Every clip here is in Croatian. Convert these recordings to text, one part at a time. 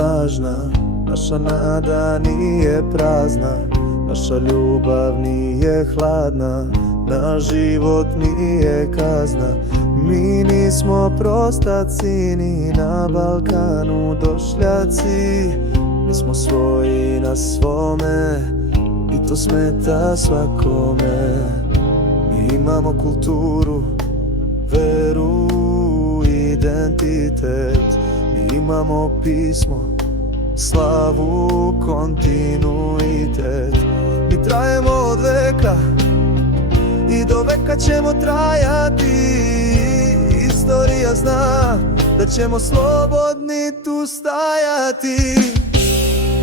lažna, naša nada nije prazna, naša ljubav nije hladna, naš život nije kazna. Mi nismo prostaci ni na Balkanu došljaci, mi smo svoji na svome i to smeta svakome. Mi imamo kulturu, veru, identitet, mi imamo pismo, slavu, kontinuitet. Mi trajemo od veka i do veka ćemo trajati. Istorija zna da ćemo slobodni tu stajati.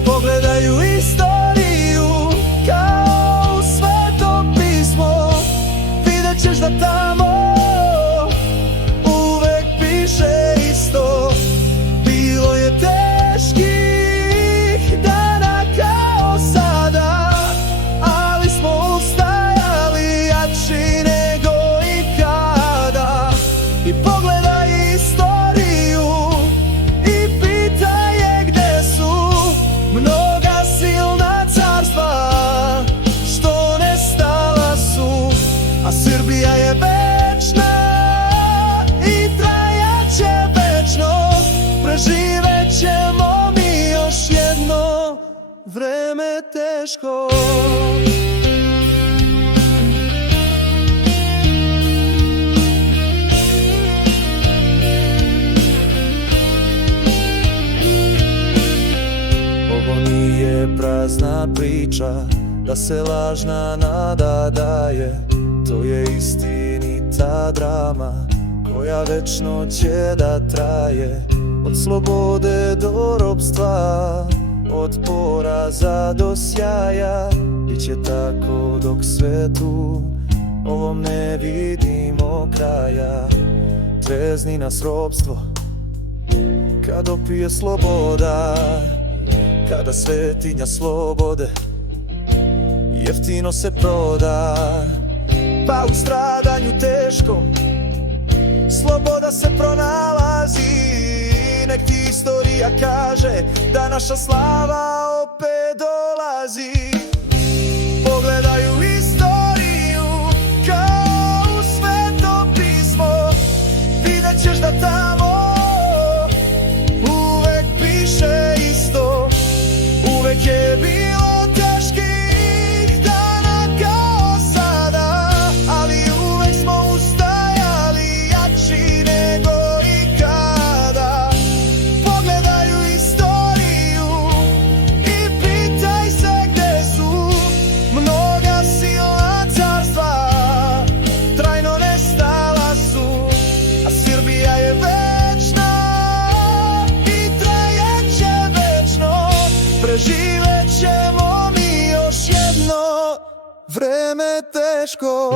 Pogledaj u istoriju kao u Sveto pismo, vidjet ćeš da tamo uvek piše isto. Bilo je teških dana kao sada, ali smo ustajali jači nego ikada. I pogledaj istoriju i pitaj je gde su mnoga silna carstva što nestala su, a Srbija je večna i trajat će večno. Preživet ćemo mi još jedno vreme teško. Ovo nije prazna priča, da se lažna nada daje. To je istinita drama koja večno će da traje. Od slobode do ropstva, od poraza do sjaja, biće tako dok svetu ovom ne vidimo kraja. Trezni nas ropstvo kad opije sloboda, kada svetinja slobode jeftino se proda. Pa u stradanju teškom sloboda se pronalazi. Nek ti istorija kaže da naša slava opet dolazi. Pogledaj u istoriju kao u Sveto pismo, vidjet ćeš da tamo uvek piše isto. Uvek je bilo teških dana kao sada, ali uvek smo ustajali jači nego ikada. Pogledaj u istoriju i pitaj se gde su mnoga silna carstva trajno nestala su, a Srbija je večna i trajat će večno. Preživet ćemo mi još jedno vreme teško.